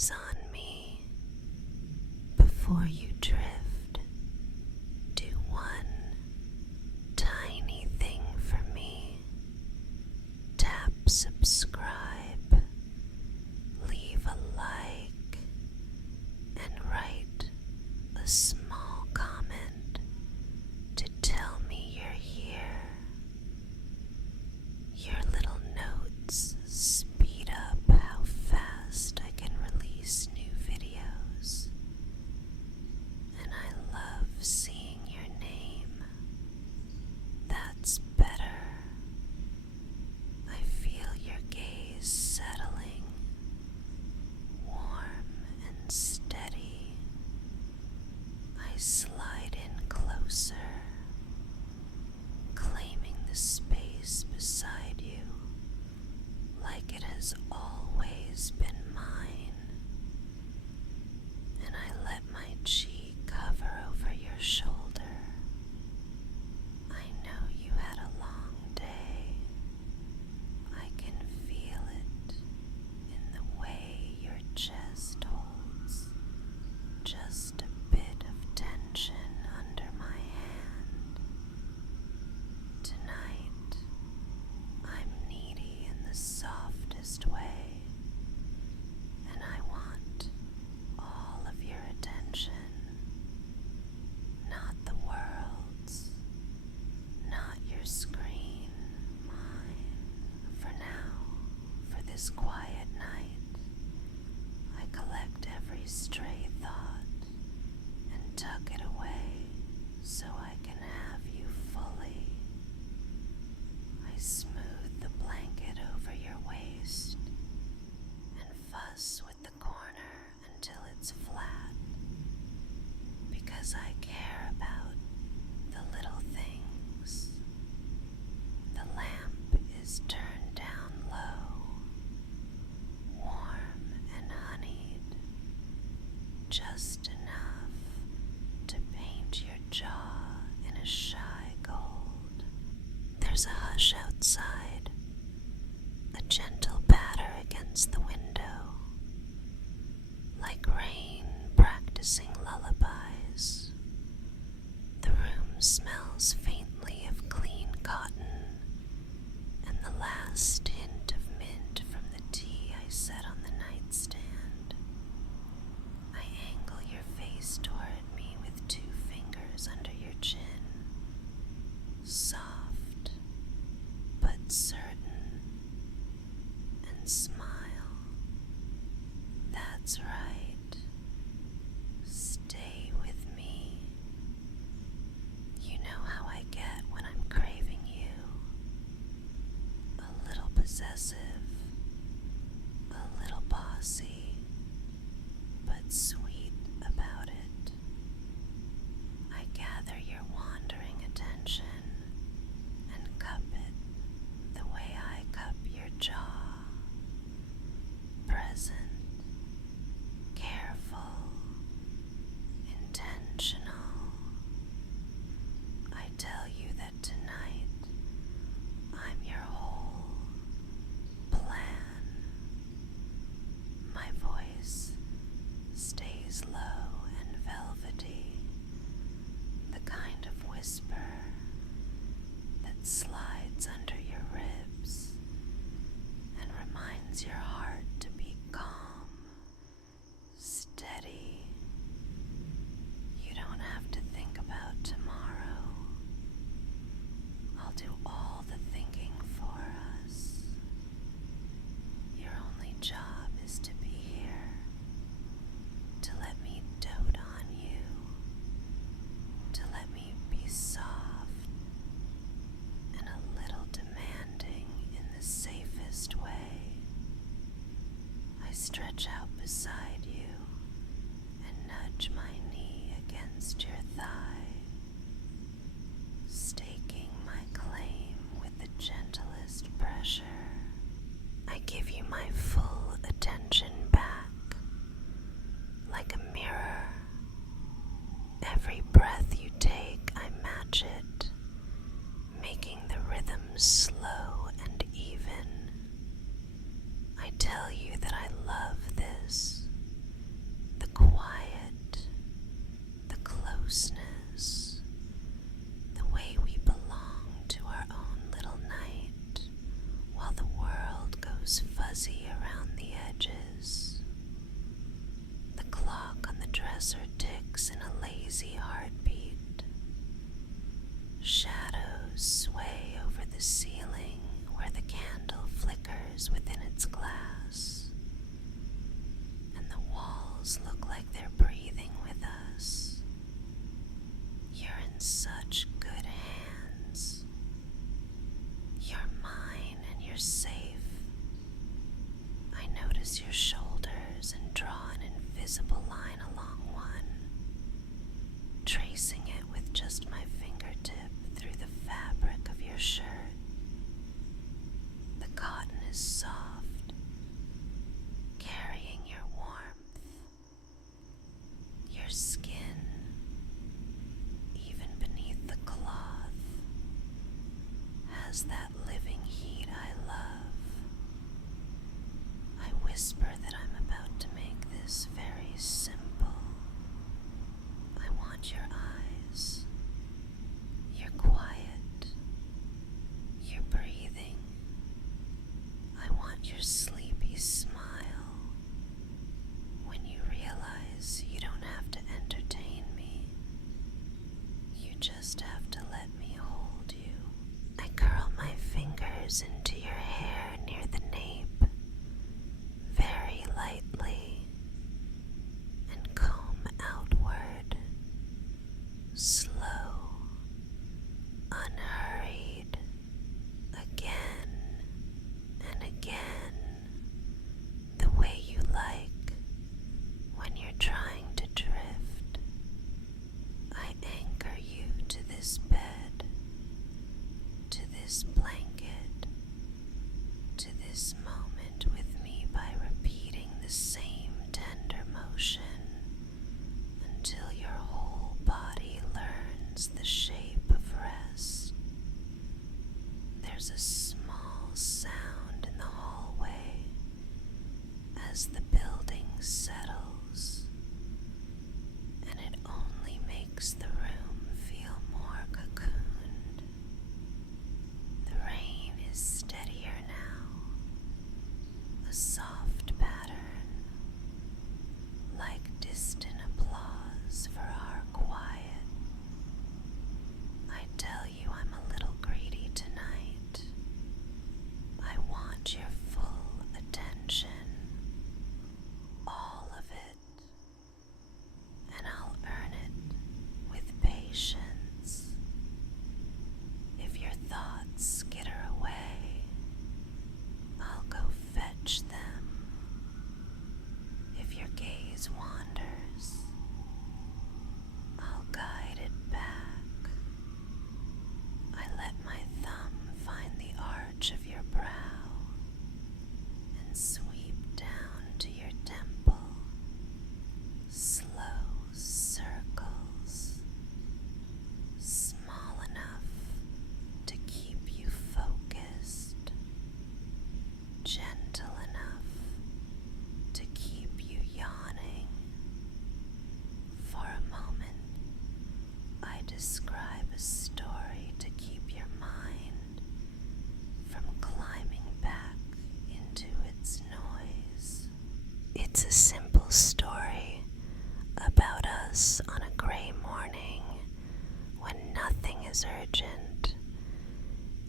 eyes on me. Before you drift, do one tiny thing for me. Tap subscribe, leave a like, and write a small comment to tell me you're here. Your little notes speed up how fast I can release new videos, and I love seeing your name. That's better. I feel your gaze settling, warm and steady. I slide in closer, claiming the space beside you like it has always been mine, and I let my cheek hover over your shoulder. I know you had a long day. I can feel it in the way your chest holds just a bit of tension under my hand. Tonight, I'm needy in the softest way, and I want all of your attention. Not the world's, not your screen, mine. For now, for this quiet night, I collect every stray thought and tuck it away so I can have you fully. I smooth the blanket over your waist and fuss with the corner until it's flat, because I care about the little things. The lamp is turned down low, warm and honeyed, just enough to paint your jaw in a shy gold. There's a hush outside, a gentle patter against the window, like rain practicing lullabies. The room smells faintly of clean cotton and the last hint of mint from the tea I set on the nightstand. I angle your face toward me with 2 fingers under your chin, soft but certain, and smile. That's right. Stay with me. You know how I get when I'm craving you. A little possessive, a little bossy, but sweet about it. I gather your wandering attention and cup it the way I cup your jaw. Present, careful, intentional. I tell you that tonight I'm your whole plan. My voice stays low and velvety, the kind of whisper that slides under your ribs and reminds your heart to be calm, steady. You don't have to think about tomorrow. I'll do all the thinking for us. Your only job is to be here, to let me dote on you, to let me be soft and a little demanding in the safest way. I stretch out beside you and nudge my knee against your thigh, staking my claim with the gentlest pressure. I give you my full attention back, like a mirror. Every breath you take, I match it, making the rhythm slow and even. I tell you that I love this, walls look like they're breathing with us. You're in such good hands. You're mine and you're safe. I notice your shoulders and draw an invisible line along one, tracing it with just my fingertip through the fabric of your shirt. The cotton is soft, carrying your warmth. Your skin, even beneath the cloth, has that living heat I love. I whisper that I'm about to make this very simple. I want your eyes, your quiet, your breathing. I want your sleepy smile when you realize you don't have to entertain me. You just have to let me hold you. I curl my fingers into your hair near the nape, very lightly, and comb outward, slow, unhurried, again and again, the way you like when you're trying to drift. I anchor you to this bed, to this blanket, to this moment with me by repeating the same tender motion until your whole body learns the shape of rest. There's a small sound in the hallway as the building settles, and it only makes the room feel more cocooned. The rain is steadier now, a soft pattern, like distant applause for our quiet. I tell you I'm a little greedy tonight. I want your full attention, all of it, and I'll earn it with patience. If your thoughts skitter away, I'll go fetch them. If your gaze wanders, I'll guide it back. I let my thumb find the arch of your brow and sweep down to your temple. Slow circles, small enough to keep you focused, gentle enough to keep you yawning. For a moment, I describe a story to keep your mind from climbing back into its noise. It's a simple story about us on a gray morning when nothing is urgent.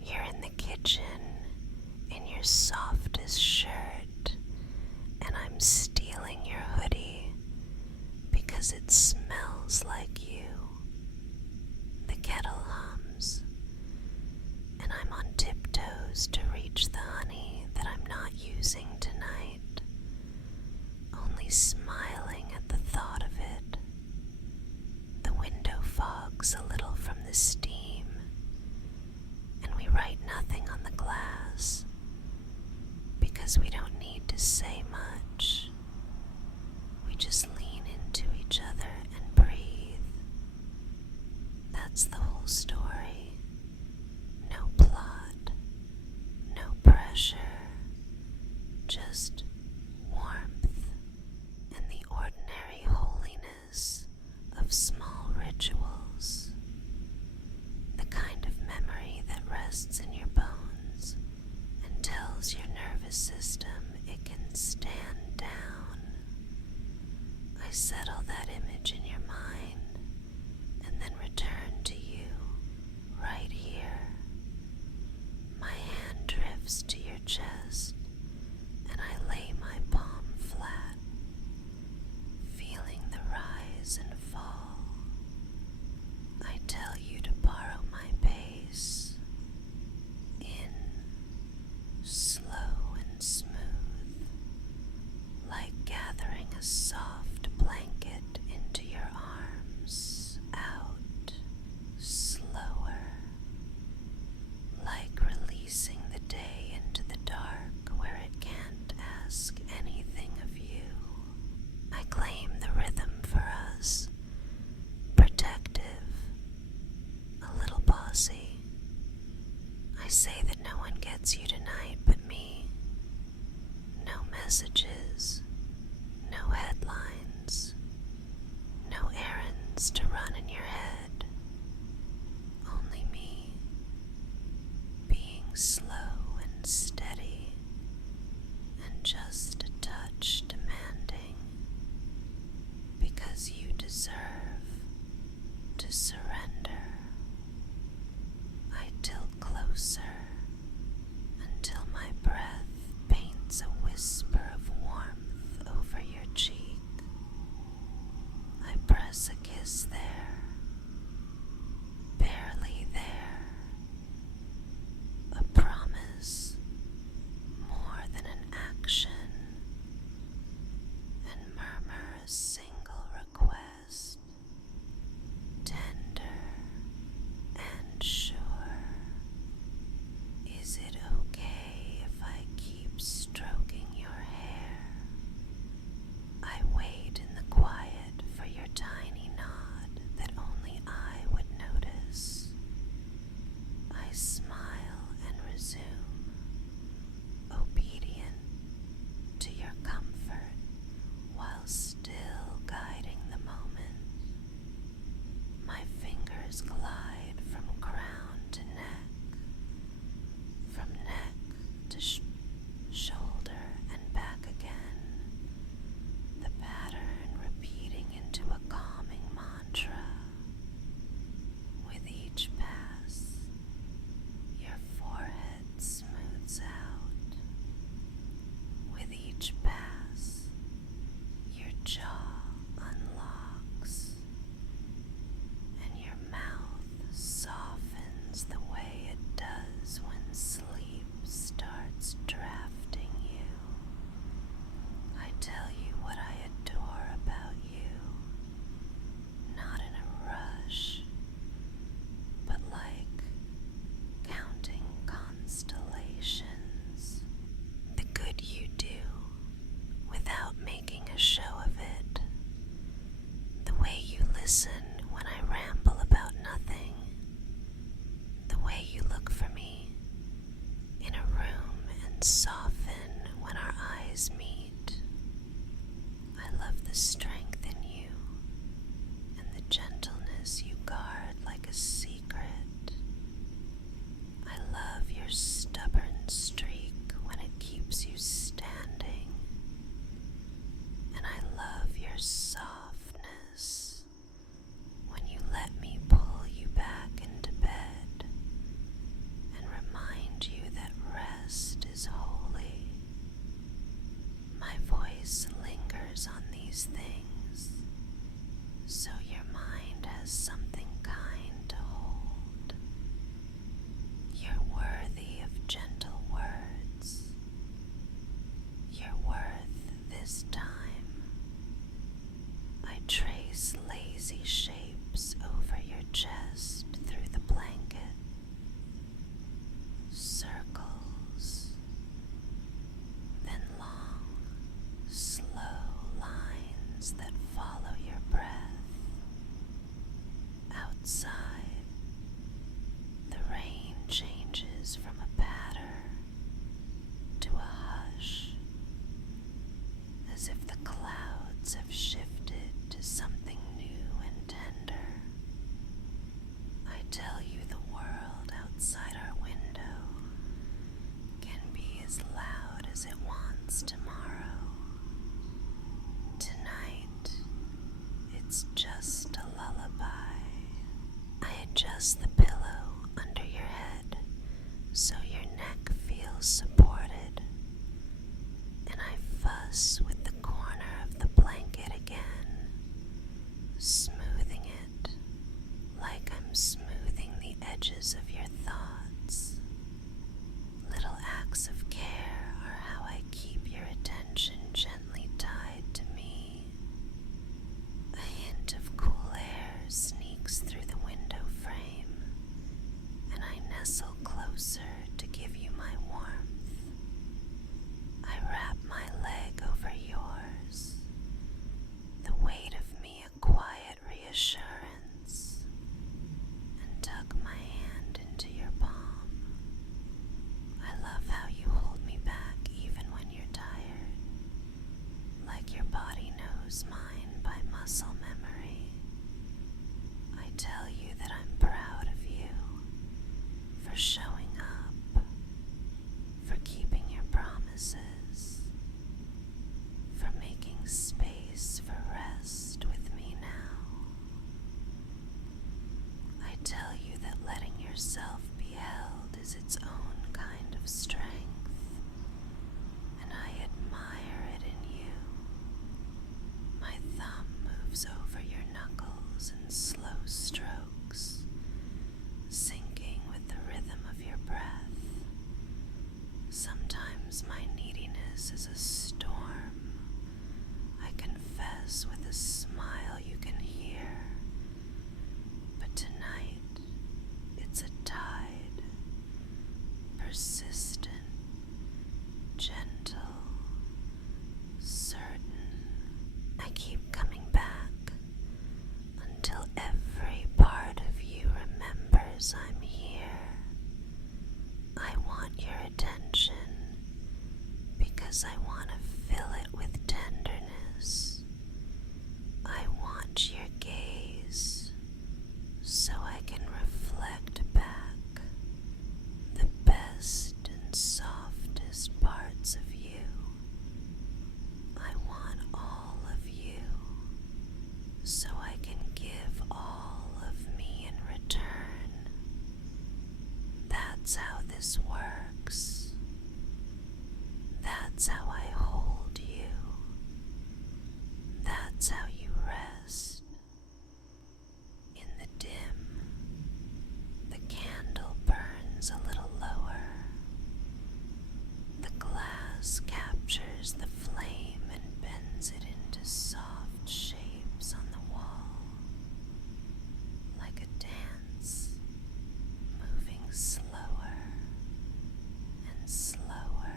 You're in the kitchen in your softest shirt, and I'm stealing your hoodie because it smells like you. The kettle hums, and I'm on tiptoes to reach the honey that I'm not using tonight, only smiling at the thought of it. The window fogs a little from the steam, and we write nothing on the glass because we don't need to say much. We just lean into each other and breathe. That's the whole story. No plot, no pressure, just warmth and the ordinary holiness of small rituals. The kind of memory that rests in your bones and tells your nervous system it can stand down. I settle that image in your mind and then return to you right here. My hand drifts to your chest and I lay my palm flat, jaw unlocks, and your mouth softens the way it does when sleep starts drafting you. I tell you what I adore about you, not in a rush, but like counting constellations. The good you do without making a show of it. The way you listen when I ramble about nothing. The way you look for me in a room and soften when our eyes meet. I love the strength in you and the gentleness you guard like a secret. I love your stubborn streak when it keeps you standing. And I love your softness when you let me pull you back into bed and remind you that rest is holy. My voice lingers on these things, so your mind has something kind to hold. You're worthy of gentle words. You're worth this time. I trace lazy shapes over your chest through the blanket. Circles, then long, slow lines that follow your breath. Outside, the rain changes from a patter to a hush, as if the clouds have shifted to something new and tender. I tell you, the world outside our window can be as loud as it wants tomorrow. Tonight, it's just a lullaby. I adjust the pillow under your head so your neck feels supported, and I fuss with the corner of the blanket again, smoothing it like I'm smoothing the edges of your thoughts. Little acts of care are how I keep your attention gently tied to me. A hint of cool air sneaks through the window frame, and I nestle closer to give you my warmth. I wrap my leg over yours, the weight of me a quiet reassurance, and tuck my hand into your palm. I love how you hold me back even when you're tired, like your body knows mine by muscle memory. I tell you that I'm proud of you for showing up, for keeping your promises, for making space for rest with me now. I tell you that letting yourself be held is its own kind of strength, and I admire it in you. My thumb moves over your knuckles in slow strokes, syncing with the rhythm of your breath. Sometimes my neediness is a storm. I confess with a smile you can hear. But tonight, it's a tide, persistent, gentle, certain. I keep coming back until every part That's how you rest. In the dim, the candle burns a little lower. The glass captures the flame and bends it into soft shapes on the wall, like a dance, moving slower and slower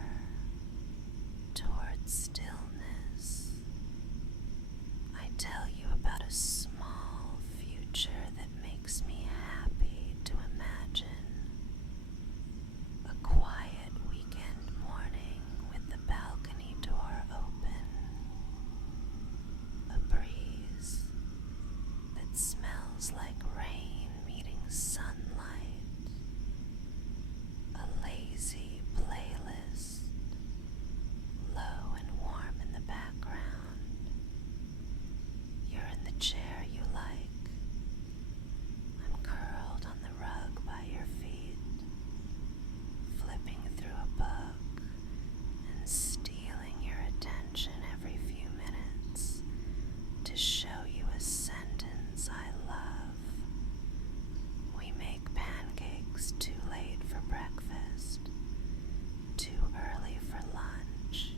towards stillness. I tell you about a small future that makes me happy to imagine. A quiet weekend morning with the balcony door open. A breeze that smells like rain meeting sunlight. A lazy playlist, low and warm in the background. You're in the chair you like. I'm curled on the rug by your feet, flipping through a book and stealing your attention every few minutes to show you a sentence I love. We make pancakes too late for breakfast, too early for lunch,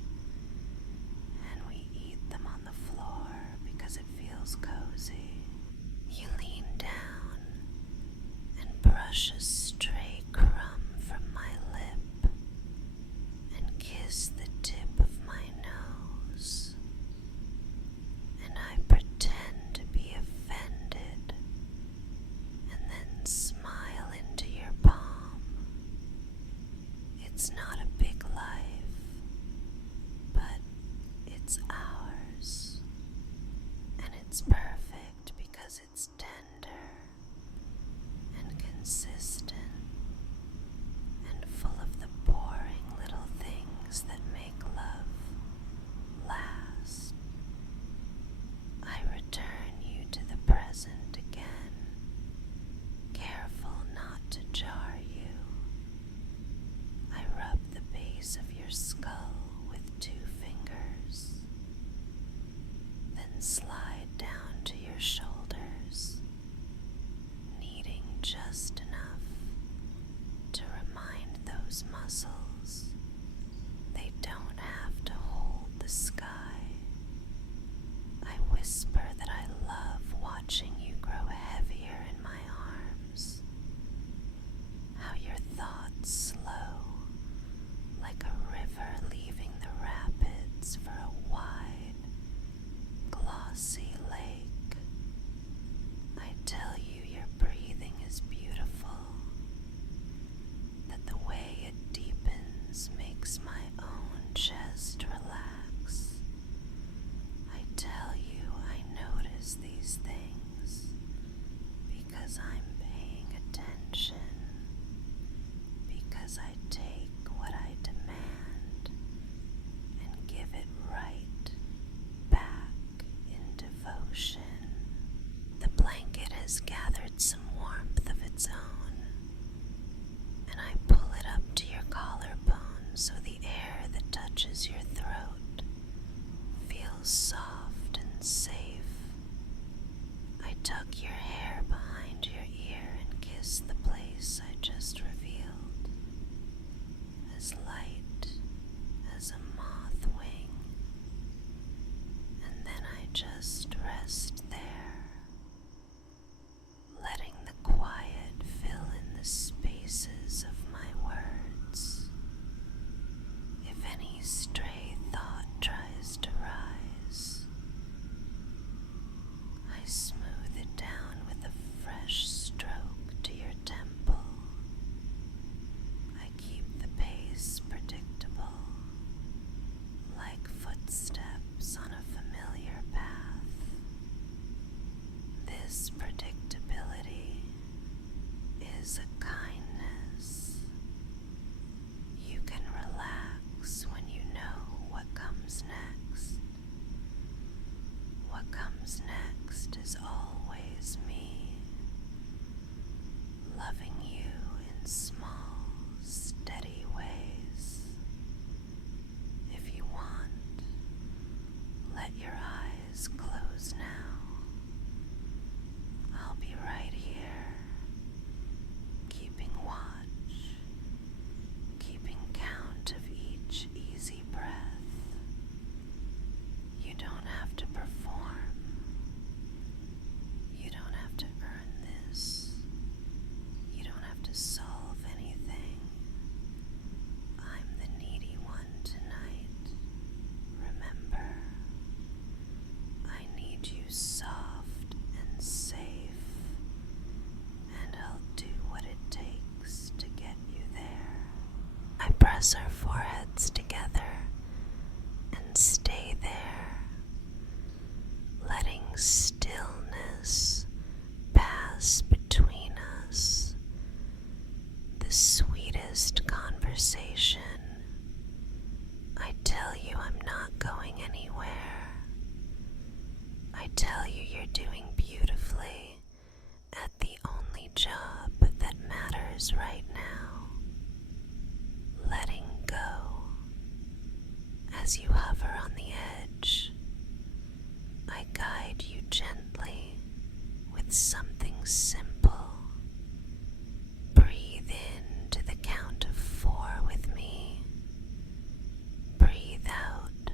and we eat them on the floor because it feels cozy. You lean down and brush a stray crumb from my lip and kiss the tip of my nose, and I pretend to be offended and then smile into your palm. It's not a big life, but it's ours, and it's perfect because it's tender and consistent and full of the boring little things that make love last. I return you to the present again, careful not to jar you. I rub the base of your skull with 2 fingers, then slide down to your shoulders, kneading just enough to remind those muscles they don't have to hold the sky. I whisper that I love watching you grow heavier in my arms, how your thoughts slow like a river leaving the rapids for a wide, glossy lake. I tell you your breathing is beautiful, that the way it deepens makes my own chest relax. I tell you I notice these things because I'm paying attention, because I take what I demand and give it right back in devotion. The blanket has gathered some warmth of its own, and I pull it up to your collarbone so the air that touches your throat feels soft and safe. I tuck your hair behind your ear and kiss the place I just revealed, as light as a moth wing, and then I just rest there, letting the quiet fill in the spaces of my words. If any stray thought tries to rise, I smooth it down with a fresh stroke to your temple. I keep the pace predictable, like footsteps on a familiar path. This predictability is a kindness. You can relax when you know what comes next. What comes next is always me, loving you in small, steady ways. If you want, let your eyes close stillness pass between us, the sweetest conversation. I tell you I'm not going anywhere. I tell you you're doing beautifully at the only job that matters right now. Letting go. As you hover on the edge, I guide you gently with something simple. Breathe in to the count of 4 with me. Breathe out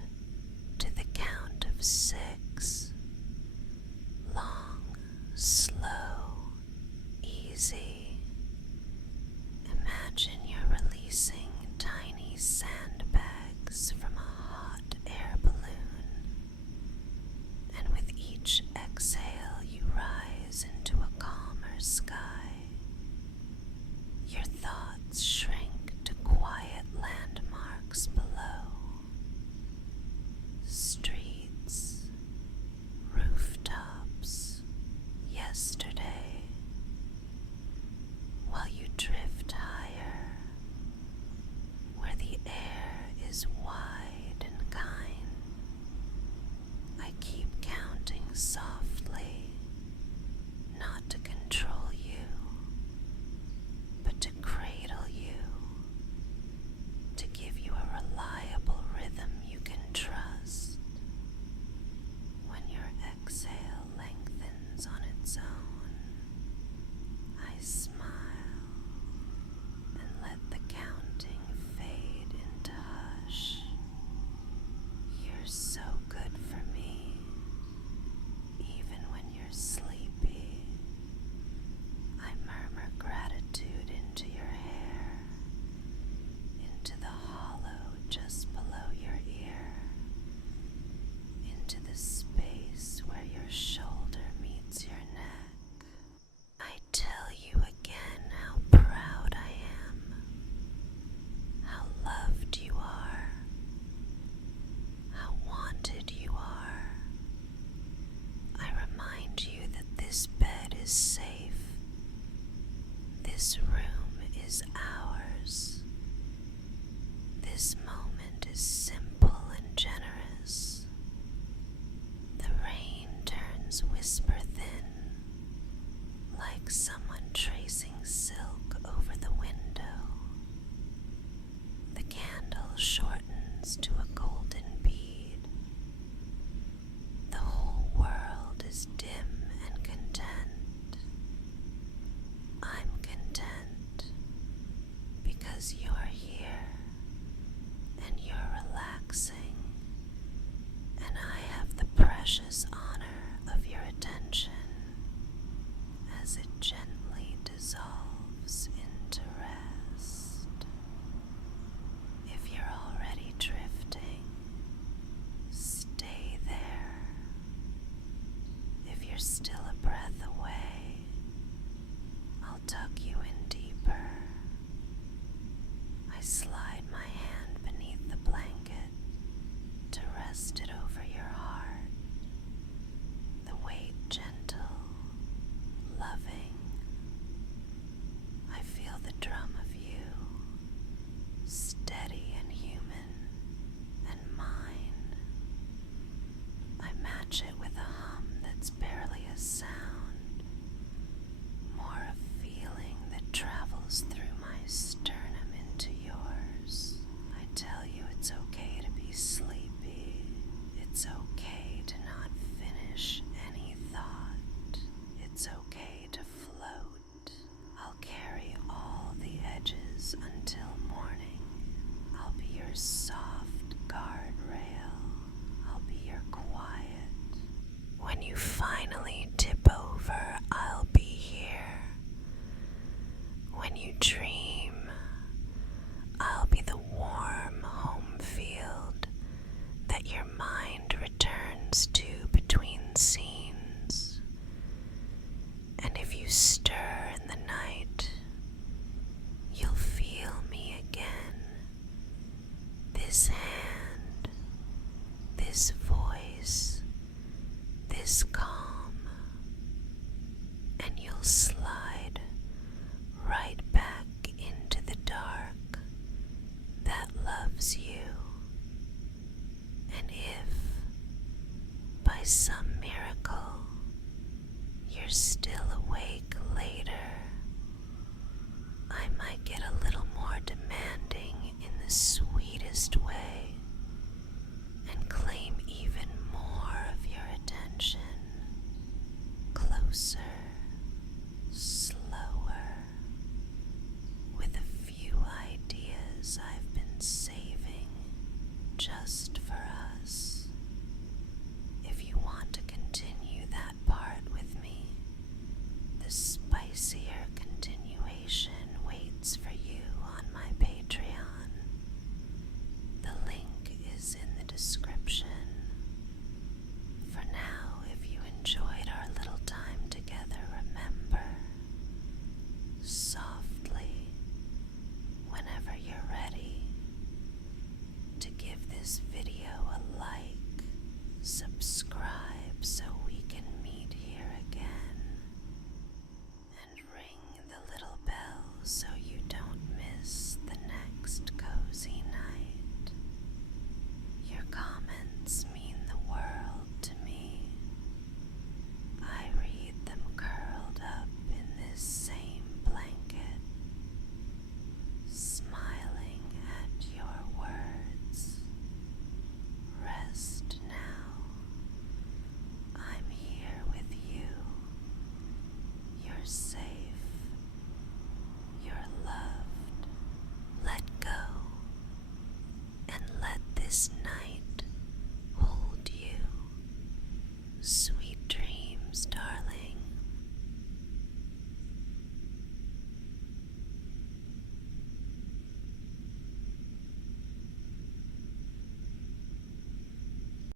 to the count of 6. Long, slow, easy. Imagine you're releasing tiny sandbags from a hot air balloon, and with each exhale you rise into a calmer sky. Your thoughts shrink to quiet landmarks below. Streets, rooftops, yesterday. While you drift higher, where the air is wide and kind, I keep counting softly, not to control you, but to cradle you, to give you a reliable rhythm you can trust. When your exhale lengthens on its own, I smile and let the counting fade into hush. You're so good for me, even when you're sleepy. I murmur gratitude into your hair, into the hollow just below your ear, into the space where your shoulder meets your neck. I tell you again how proud I am, how loved you are, how wanted you are. I remind you that this bed is safe. This room is ours. This moment is simple and generous. The rain turns whisper thin, like someone tracing silk over the window. The candle shortens to a golden bead. The whole world is dim and content. I'm content because you're here and you're relaxing, and I have the precious honor of your attention as it gently dissolves into rest. If you're already drifting, stay there. If you're still a breath away, I'll tuck you in deeper. I slide my hand beneath the blanket to rest it over your heart, the weight gentle, loving. I feel the drum of you, steady and human, and mine. I match it with a hum that's barely a sound. is calm, and you'll slide right back into the dark that loves you. And if, by some miracle, you're still awake later, I might get a little more demanding in the sweetest way and claim even more of your attention. Closer